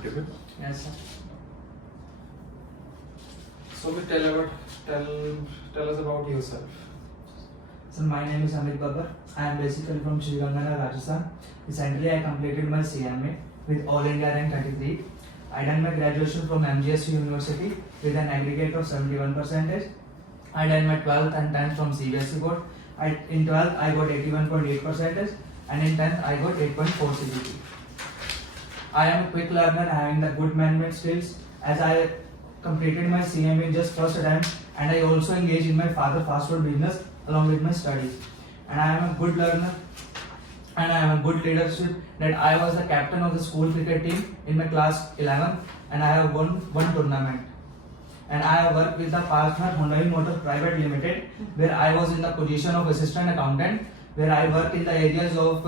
comfortable. Yes, sir. So we tell us about yourself. So my name is Amit Babbar. I am basically from Srigangana, Rajasthan. Recently, I completed my CMA with All India rank 33. I done my graduation from MGSU University with an aggregate of 71%. I done my 12th and 10th from CBSE board. In 12th, I got 81.8%, and in 10th, I got 8.4 CGP. I am a quick learner having the good management skills, as I completed my CMA in just first attempt, and I also engaged in my father fast food business along with my studies. And I am a good learner, and I am a good leadership, that I was the captain of the school cricket team in my class 11, and I have won one tournament. And I have worked with the partner Hyundai Motor Private Limited, where I was in the position of assistant accountant, where I worked in the areas of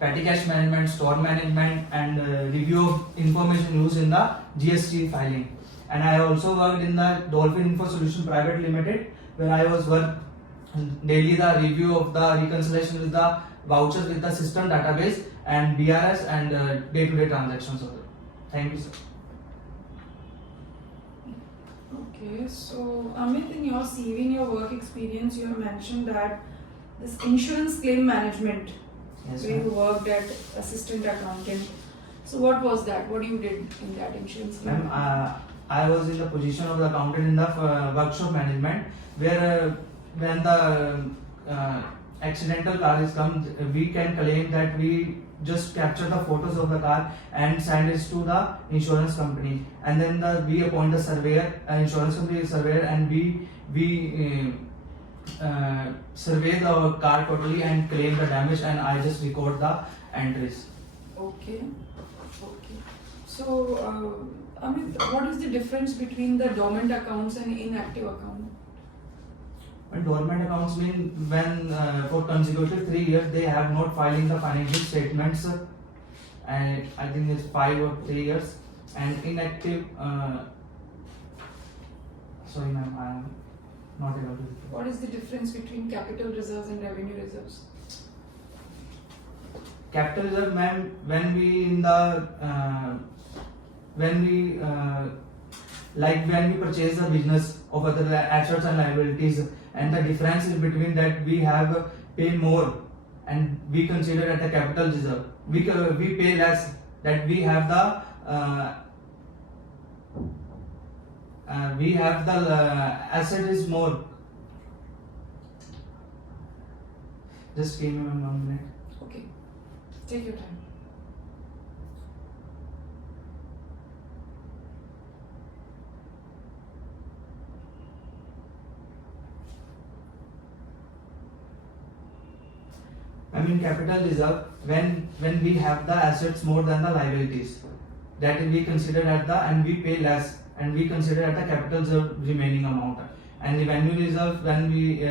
petty cash management, store management, and review of information used in the GST filing. And I also worked in the Dolphin Info Solution Private Limited, where I was worked daily the review of the reconciliation with the vouchers with the system database and BRS and day-to-day transactions of it. Thank you, sir. Okay, so Amit, in your CV, in your work experience, you have mentioned that this insurance claim management, Yes, where you ma'am. worked at assistant accountant. So what was that? What you did in that insurance claim? Ma'am, I was in the position of the accountant in the workshop management, where when the accidental car is come, we can claim that we just capture the photos of the car and send it to the insurance company, and then we appoint the surveyor, insurance company surveyor, and we survey the car totally and claim the damage, and I just record the entries. Okay. So, Amit, what is the difference between the dormant accounts and inactive account? When dormant accounts mean when for consecutive 3 years they have not filing the financial statements, and I think it's 5 or 3 years. And inactive, sorry ma'am, I am not able to. What is the difference between capital reserves and revenue reserves? Capital reserve, ma'am, when we in the when we when we purchase the business of other assets and liabilities, and the difference is between that we have pay more, and we consider at a capital reserve. We pay less, that we have the asset is more. Just give me 1 minute. Okay, take your time. I mean capital reserve when we have the assets more than the liabilities, that we consider at the, and we pay less, and we consider at the capital reserve remaining amount. And the revenue reserve when we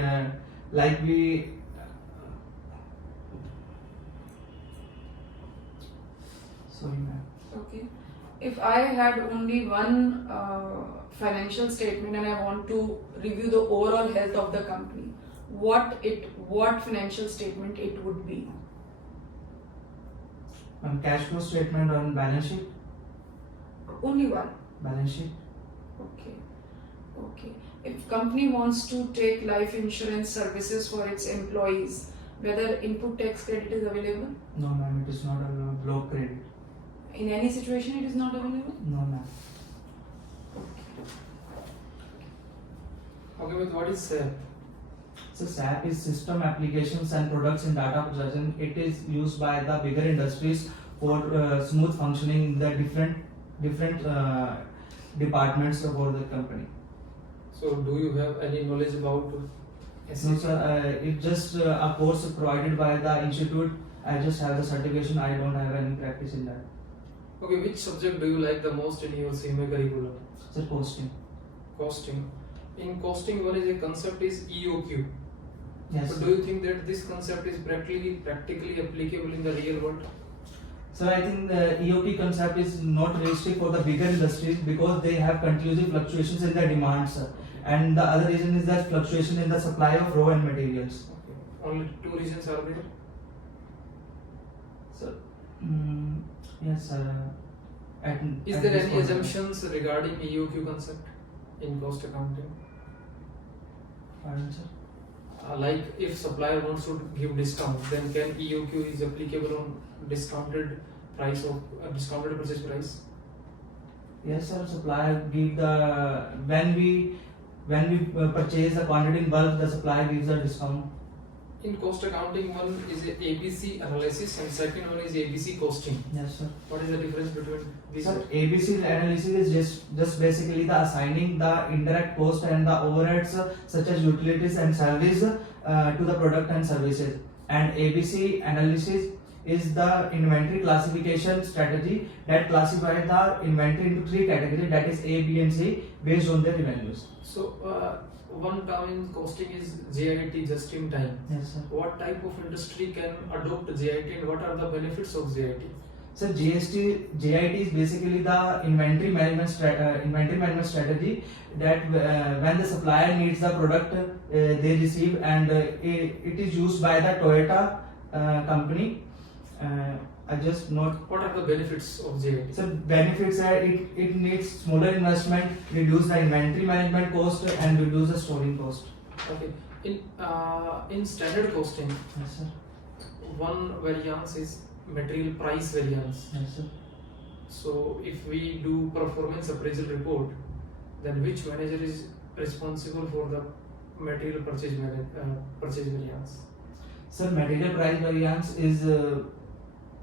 sorry ma'am. Okay. If I had only one financial statement and I want to review the overall health of the company, what financial statement it would be? Cash flow statement on balance sheet. Only one. Balance sheet. Okay. If company wants to take life insurance services for its employees, whether input tax credit is available? No ma'am, it is not a block credit. In any situation, it is not available? No ma'am. Okay, but what is SAP? So SAP is System Applications and Products in Data Processing. It is used by the bigger industries for smooth functioning in the different departments of the company. So do you have any knowledge about SAP? No sir, it's just a course provided by the institute. I just have the certification. I don't have any practice in that. Okay, which subject do you like the most in your CMA curriculum? Sir, costing. Costing. In costing, one is a concept is EOQ. Yes. So do you think that this concept is practically applicable in the real world? So I think the EOP concept is not realistic for the bigger industries because they have continuous fluctuations in their demand, sir. And the other reason is that fluctuation in the supply of raw and materials. Okay. Only two reasons are there. So, yes, sir. Is at there this any point of time. assumptions regarding EOQ concept in cost accounting? Pardon, sir? Like if supplier wants to give discount, then can EOQ is applicable on discounted price of discounted purchase price? Yes, sir. Supplier give the when we purchase the quantity in bulk, the supplier gives a discount. In cost accounting, one is a ABC analysis and second one is ABC costing. Yes, sir. What is the difference between these? Sir, ABC analysis is just basically the assigning the indirect cost and the overheads such as utilities and salaries to the product and services. And ABC analysis is the inventory classification strategy that classifies the inventory into three categories, that is A, B and C, based on their revenues. So one term in costing is JIT, just in time. Yes, sir. What type of industry can adopt JIT and what are the benefits of JIT? So JIT is basically the inventory management strategy that when the supplier needs the product they receive, and it is used by the Toyota company. I just not. What are the benefits of JIT? So benefits are it needs smaller investment, reduce the inventory management cost and reduce the storing cost. Okay. In standard costing, Yes, sir. one variance is material price variance. Yes, sir. So if we do performance appraisal report, then which manager is responsible for the material purchase variance? Sir, material price variance is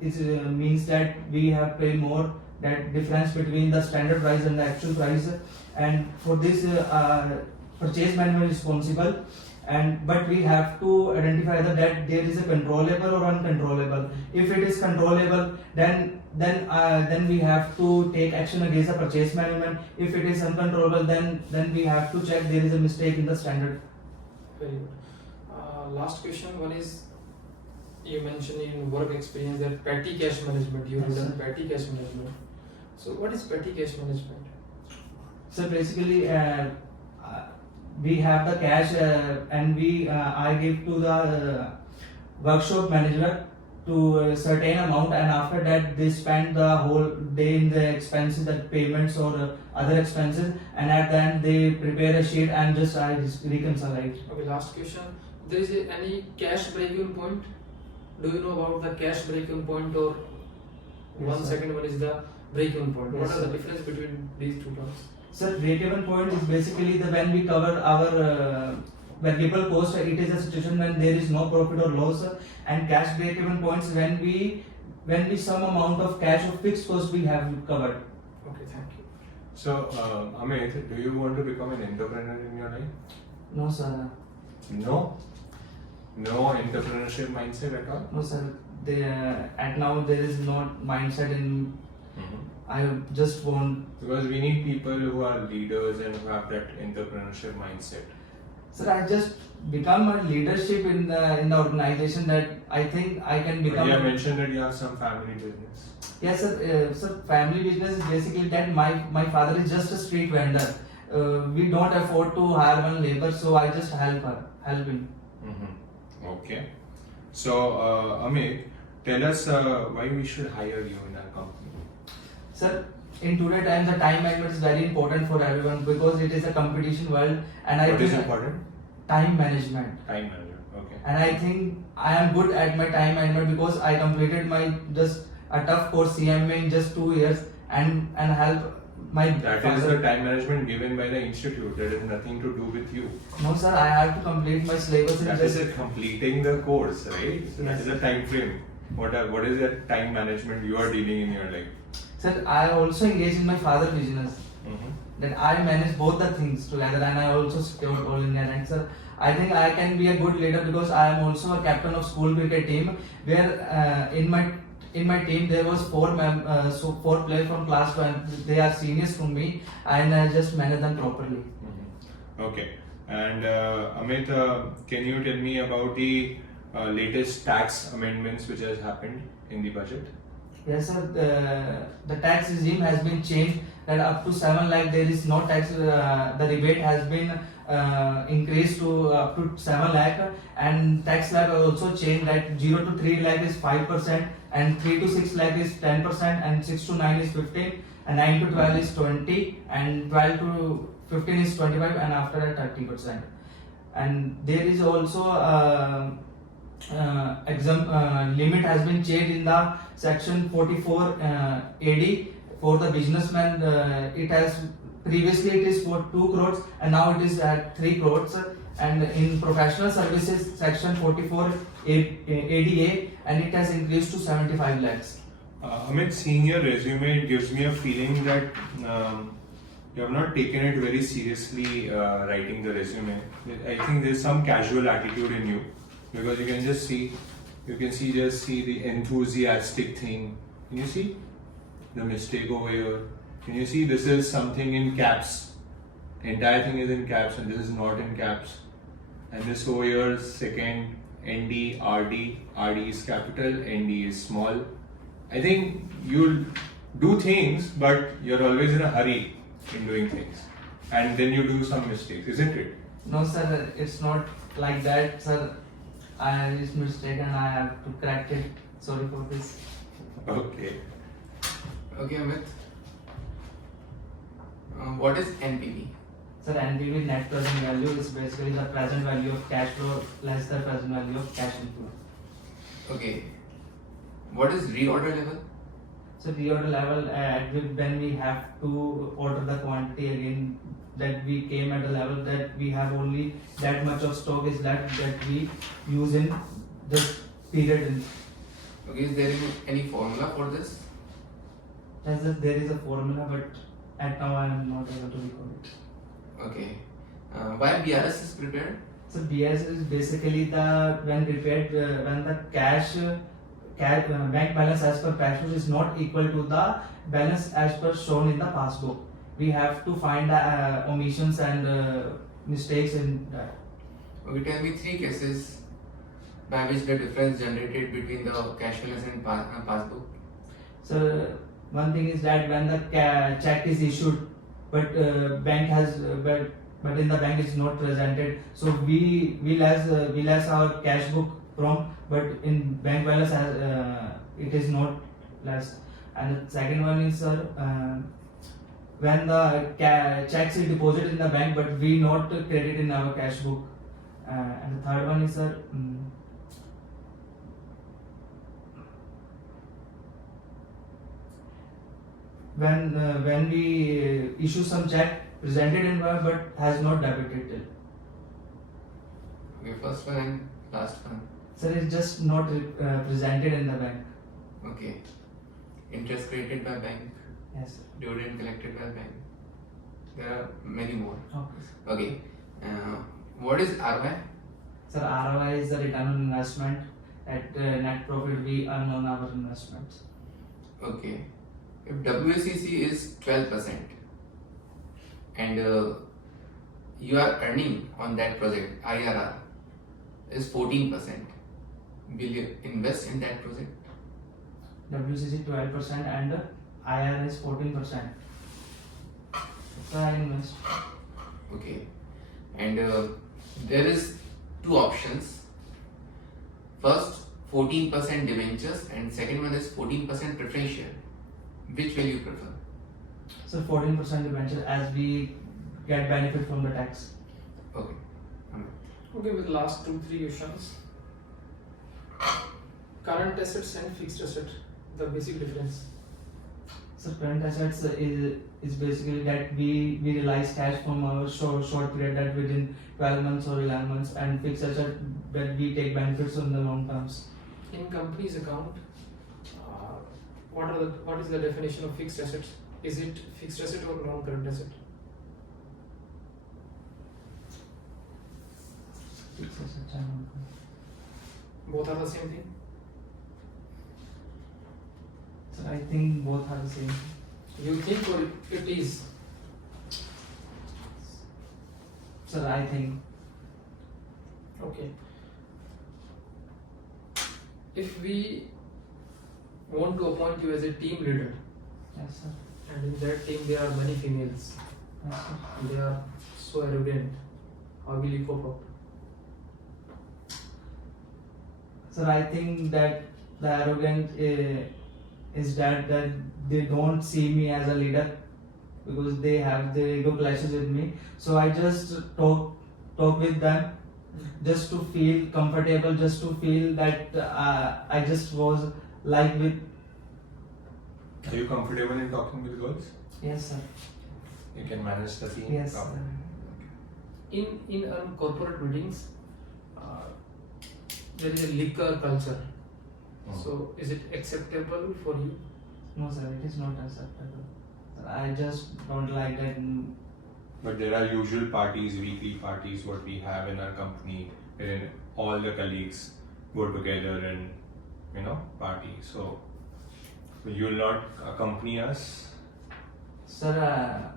means that we have pay more, that difference between the standard price and the actual price, and for this purchase manager is responsible, and but we have to identify that there is a controllable or uncontrollable. If it is controllable, then we have to take action against the purchase management. If it is uncontrollable, then we have to check there is a mistake in the standard. Very good. Last question. One is, you mentioned in work experience that petty cash management. You have Yes, done sir. petty cash management. So what is petty cash management? So basically, we have the cash and I give to the workshop manager to a certain amount, and after that they spend the whole day in the expenses, the payments or other expenses, and at the end they prepare a sheet and I just reconcile it. Okay. Last question. There is any cash break-even point? Do you know about the cash break-even point, or Yes, one sir. second one is the break-even point? Yes, What are the sir. difference between these two terms? So break-even point is basically when we cover our variable cost. It is a situation when there is no profit or loss, and cash break-even points when we some amount of cash or fixed cost we have covered. Okay. Thank you. So, Amit, do you want to become an entrepreneur in your life? No, sir. No? No entrepreneurship mindset at all? No, sir. At now there is not mindset in. I just want. Because we need people who are leaders and who have that entrepreneurship mindset. Sir, I just become a leadership in the organization that I think I can But become. you have mentioned that you have some family business. Yes, sir. Sir, family business is basically that my father is just a street vendor. We don't afford to hire one labor, so I just help him. Okay. So, Amit, tell us why we should hire you in our company. Sir, in today's times, the time management is very important for everyone because it is a competition world, and I What think is important? time management. Time management. Okay. And I think I am good at my time management because I completed my just a tough course CMA in just 2 years and help my That is father. the time management given by the institute. That is nothing to do with you. No, sir, I have to complete my syllabus in That just. is completing the course, right? So that Yes. is a time frame. What is the time management you are dealing in your life? Sir, I also engage in my father business. That I manage both the things together, and I also secured All India rank. Sir, I think I can be a good leader because I am also a captain of school cricket team. Where in my team there was four players from class 1. They are seniors to me, and I just manage them properly. Okay. And Amit, can you tell me about the latest tax amendments which has happened in the budget? Yes, sir. The tax regime has been changed. That up to 7 lakh there is no tax. The rebate has been increased to up to 7 lakh, and tax slab has also changed. That 0 to 3 lakh is 5%, and 3 to 6 lakh is 10%, and 6 to 9 is 15, and 9 to 12 is 20, and 12 to 15 is 25, and after that 30%. And there is also limit has been changed in the section 44 AD for the businessman. It has previously it is for 2 crores and now it is at 3 crores. And in professional services section 44 ADA, and it has increased to 75 lakhs. Amit, seeing your resume, it gives me a feeling that you have not taken it very seriously writing the resume. I think there's some casual attitude in you, because you can just see the enthusiastic thing. Can you see the mistake over here? Can you see this is something in caps? Entire thing is in caps and this is not in caps. And this over here, second, ND, RD, RD is capital, ND is small. I think you'll do things, but you're always in a hurry in doing things. And then you do some mistakes, isn't it? No sir, it's not like that sir. I is mistaken, I have to correct it. Sorry for this. Okay. Okay, Amit. What is NPV? Sir, NPV, net present value, is basically the present value of cash flow less the present value of cash inflow. Okay. What is reorder level? So reorder level, when we have to order the quantity again, that we came at a level that we have only that much of stock is that we use in this period. Okay, is there any formula for this? As if there is a formula, but at now I am not able to recall it. Okay. Why BRS is prepared? So BS is basically the when prepared when the bank balance as per cash flow is not equal to the balance as per shown in the passbook. We have to find the omissions and mistakes in that. Okay, tell me 3 cases by which the difference generated between the cash balance and passbook. So one thing is that when the check is issued, but bank has but in the bank is not presented, so we less our cash book from, but in bank balance it is not less. And the second one is when the checks is deposited in the bank, but we not credit in our cash book. And the third one is when we issue some check presented in bank but has not debited till. Okay, first one and last one. Sir, it's just not presented in the bank. Okay. Interest credited by bank, Yes. dividend collected by bank. There are many more. Okay. Okay. What is ROI? Sir, ROI is the return on investment. At net profit we earn on our investments. Okay. If WACC is 12% and you are earning on that project, IRR is 14%, will you invest in that project? WCC 12% and IR is 14%. So I invest. Okay. And there is 2 options. First, 14% debentures and second one is 14% preferential. Which will you prefer? So 14% debenture as we get benefit from the tax. Okay. Okay, with last 2-3 questions. Current assets and fixed asset, the basic difference. So current assets is basically that we realize cash from our short period, that within 12 months or 11 months, and fixed asset that we take benefits on the long terms. In company's account, what is the definition of fixed assets? Is it fixed asset or non-current asset? Fixed assets and non-current. Both are the same thing. So I think both are the same. You think or it is? Sir, I think. Okay. If we want to appoint you as a team leader, Yes, sir. and in that team there are many females. Yes, sir. They are so arrogant. How will you cope up? Sir, I think that the arrogant is that they don't see me as a leader because they have the ego clashes with me. So I just talk with them just to feel comfortable, just to feel that I just was like with. Are you comfortable in talking with girls? Yes, sir. You can manage the team? Yes, properly? sir. In corporate meetings, there is a liquor culture. Oh. So is it acceptable for you? No, sir, it is not acceptable. I just don't like that. But there are usual parties, weekly parties, what we have in our company, wherein all the colleagues go together and party. So you will not accompany us Sir,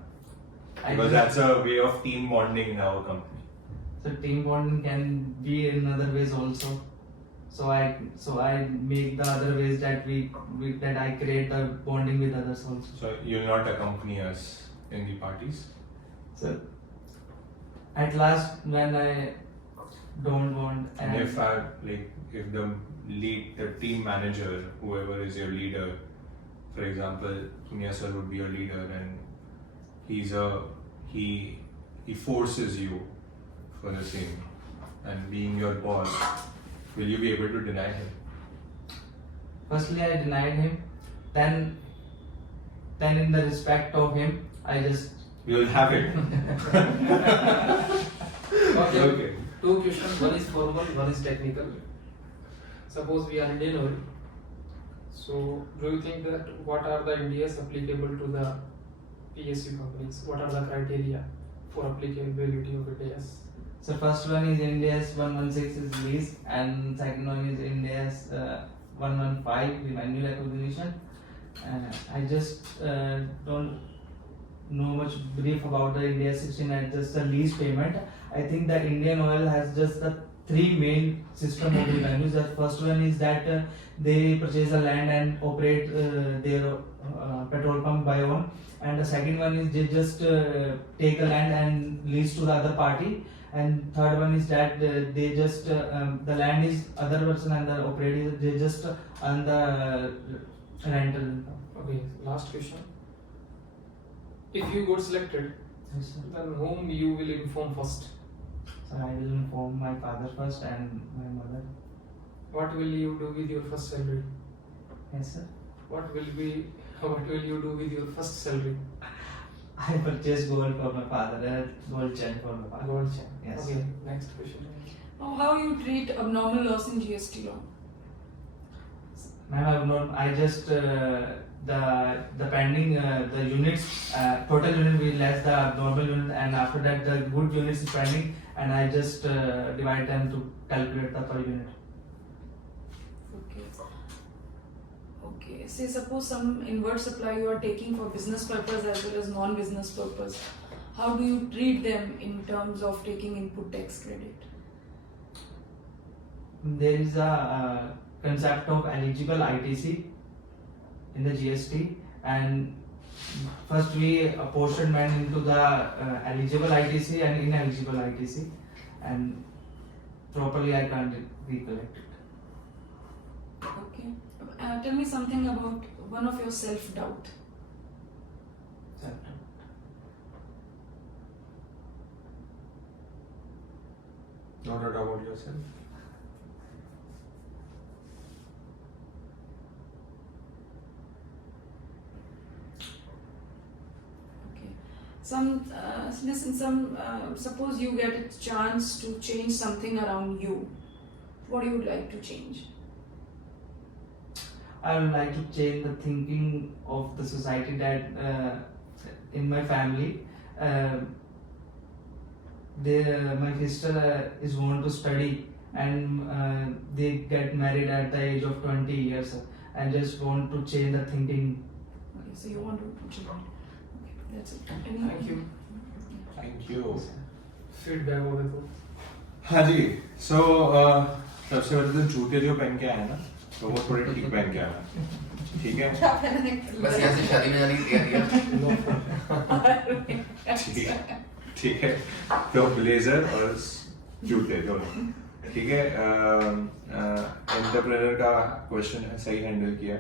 because that's a way of team bonding in our company. So team bonding can be in other ways also. So I make the other ways that that I create the bonding with others also. So you will not accompany us in the parties. So at last when I don't want And if the team manager, whoever is your leader, for example, Punya sir would be your leader, and he forces you for the same, and being your boss, will you be able to deny him? firstly I denied him, then in the respect of him I just You will have it. Okay. Two questions. One is formal, one is technical. Suppose we are Indian Oil. So, do you think that what are the NDAs applicable to the PSU companies? What are the criteria for applicability of NDAs? So first one is India's 116 is lease, and second one is India's 115 the manual acquisition. I just don't know much brief about the India 16 and just the lease payment. I think that Indian Oil has just the three main system of revenues. The first one is that they purchase the land and operate their petrol pump by own, and the second one is they just take the land and lease to the other party, and third one is that they just the land is other person and the operator they just earn the rental income. Okay, last question. If you got selected, Yes, sir. then whom you will inform first? So I will inform my father first and my mother. What will you do with your first salary? Yes, sir. What will you do with your first salary? I purchased gold for my father, gold chain for my father. Gold chain. Yes. Okay, next question. Now, how you treat abnormal loss in GST law? Ma'am, I just the pending the units total unit will less the normal unit, and after that the good units is pending, and I just divide them to calculate the per unit. Okay. Okay. Say suppose some inward supply you are taking for business purpose as well as non-business purpose. How do you treat them in terms of taking input tax credit? There is a concept of eligible ITC in the GST, and first we apportionment into the eligible ITC and ineligible ITC, and properly I can't recollect it. Okay. Tell me something about one of your self-doubt. Not about yourself. Okay. Suppose you get a chance to change something around you. What you would like to change? I would like to change the thinking of the society that in my family, my sister is want to study, and they get married at the age of 20 years. I just want to change the thinking. Okay, so you want to change. Okay, that's it. Thank you. Thank you. Feedback हो गया तो हाँ जी सो सबसे पहले तो जूते जो पहन के आए ना तो वो थोड़े ठीक पहन के आए ठीक है बस यहाँ से शादी में जाने की तैयारी है। ठीक है तो ब्लेजर और जूते दोनों ठीक है। एंटरप्रेनर का क्वेश्चन है सही हैंडल किया।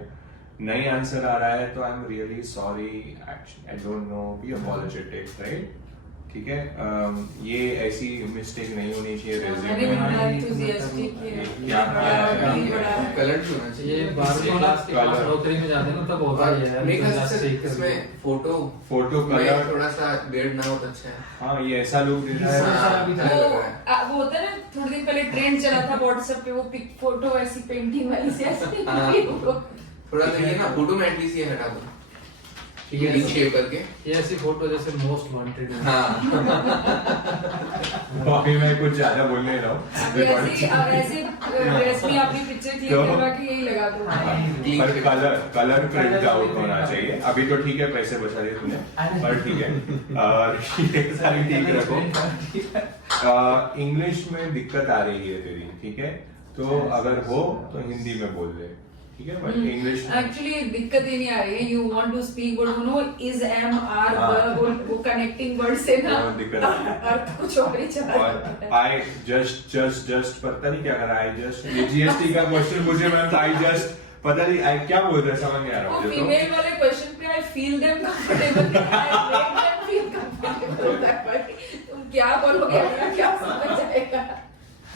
नहीं आंसर आ रहा है तो I am really sorry, I don't know, be apologetic, right? ठीक है। ये ऐसी मिस्टेक नहीं होनी चाहिए मैंने भी रेज्यूमे बड़ा में। enthusiastic किया। क्या कलर भी होना ये चाहिए। 12वीं क्लास के पास नौकरी में जाते हैं ना तब होता ही है मेरे ख्याल से Enthusiastic सर इसमें फोटो फोटो में कलर, थोड़ा सा बेड ना हो तो अच्छा है। हाँ ये ऐसा लुक दे रहा है। हाँ, अभी अलग लग वो रहा है। वो होता है ना, थोड़ी दिन पहले ट्रेंड चला था व्हाट्सएप पे, वो पिक फोटो ऐसी पेंटिंग वाली से ऐसी हाँ। थोड़ा सा ये ना फोटो में एटलीस्ट ये हटा दो, क्लीन शेव करके। ये ऐसी फोटो जैसे मोस्ट वांटेड है। हाँ अभी मैं कुछ ज्यादा बोलने लगा हूँ। ऐसे ड्रेस में अपनी पिक्चर क्लिक तो- करवा के यही लगा दो। पर कलर प्रिंट आउट होना चाहिए। अभी तो ठीक है, पैसे बचा दिए तूने, पर ठीक है। और ये सारी ठीक रखो। इंग्लिश में दिक्कत आ रही है तेरी, ठीक है? तो अगर हो तो हिंदी में बोल दे, ठीक है? बट इंग्लिश एक्चुअली दिक्कत ही नहीं आ रही है। You want to speak but no is am are वो कनेक्टिंग वर्ड से ना दिक्कत आ रही है। अर्थ कुछ और ही चला और जाता है। आई जस्ट पता नहीं क्या कर रहा है। आई जस्ट ये जीएसटी का क्वेश्चन मुझे मैम आई जस्ट पता नहीं आई क्या बोल रहा है, समझ नहीं आ रहा वो मुझे। फीमेल वाले क्वेश्चन पे I feel them comfortable, I make them feel comfortable that way. तुम क्या बोलोगे अगला क्या समझ जाएगा।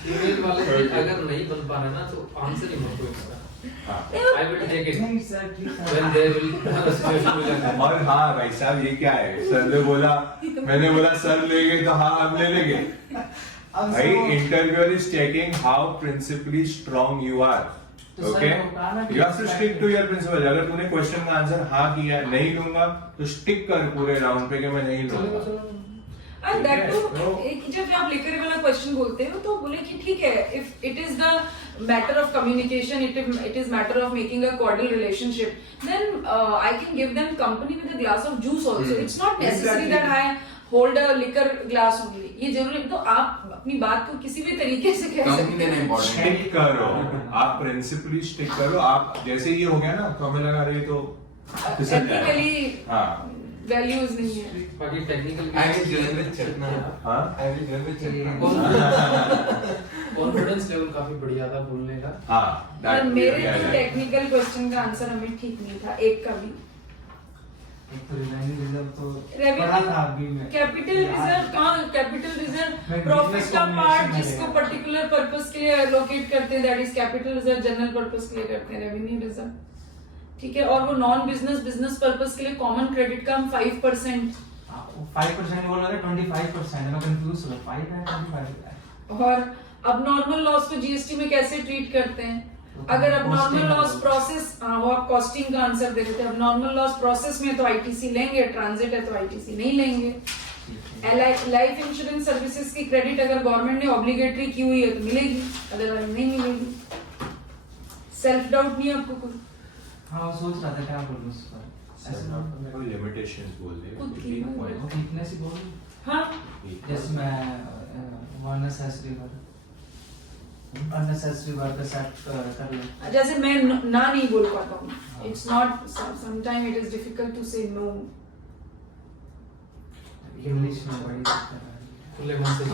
ईमेल वाले से अगर नहीं बन पा रहा ना तो आंसर ही मत दो इसका। हाँ। I will take it नहीं सर ठीक when है। they will situation will come. और हाँ भाई साहब ये क्या है, सर ने बोला, मैंने बोला सर लेंगे तो हाँ हम ले लेंगे। अब भाई sir- interviewer is checking how principally strong you are, तो ओके? सर, वो कहा ना कि you have to stick to your principle. अगर तूने क्वेश्चन का आंसर हाँ किया, नहीं लूंगा तो स्टिक कर पूरे राउंड पे कि मैं नहीं लूंगा। And that too, तो- एक जब आप लेकर वाला क्वेश्चन बोलते हो तो बोले कि ठीक है, if it is the matter of communication, it is matter of making a cordial relationship, then I can give them company with a glass of juice also. It's not necessary Exactly. that I hold a liquor glass only. ये जरूरी तो आप अपनी बात को किसी भी तरीके से कह कंपनी सकते देना हैं। इम्पोर्टेंट है। स्टिक करो, आप प्रिंसिपली स्टिक करो। आप जैसे ये हो गया ना तो हमें लगा रही तो फिसल जाएगा। Ethically हाँ वैल्यूज नहीं है। बाकी technical I will join with Chetna. हाँ I will join with Chetna. Confidence level काफी बढ़िया था बोलने का। हाँ और that- मेरे yeah, तो yeah. टेक्निकल क्वेश्चन का आंसर हमें ठीक नहीं था, एक का भी। एक तो revenue reserve तो Revenue- पढ़ा था अभी मैं। कैपिटल यार, रिजर्व कहाँ? कैपिटल रिजर्व मैं प्रॉफिट business का combination पार्ट में जिसको गया। पर्टिकुलर पर्पस के लिए एलोकेट करते हैं, that is capital reserve. General purpose के लिए करते हैं रेवेन्यू रिजर्व, ठीक है? और वो नॉन बिजनेस पर्पस के लिए कॉमन क्रेडिट का हम 5%, 5% बोल रहे थे, 25% मैं कंफ्यूज हुआ। 5 है 25 है। और अब नॉर्मल लॉस को जीएसटी में कैसे ट्रीट करते हैं? अगर अब नॉर्मल Costing लॉस है। प्रोसेस, वो आप कॉस्टिंग का आंसर दे देते हैं। अब नॉर्मल लॉस प्रोसेस में तो आईटीसी लेंगे, ट्रांजिट है तो आईटीसी नहीं लेंगे। लाइफ इंश्योरेंस सर्विसेज की क्रेडिट अगर गवर्नमेंट ने ऑब्लिगेटरी की हुई है तो मिलेगी, अदरवाइज नहीं मिलेगी। सेल्फ डाउट नहीं है आपको कोई? हाँ वो सोच रहा था क्या बोलूं उस पर। ऐसे कोई limitations बोल दे, खुद की तीन बोल। point। वो वीकनेस ही बोलूं। हाँ, जैसे मैं unnecessary वर्क पे सेट कर लूं। जैसे मैं ना नहीं बोल पाता हूँ। It's not, sometime it is difficult to say no. English में बड़ी दिक्कत है। खुले मन से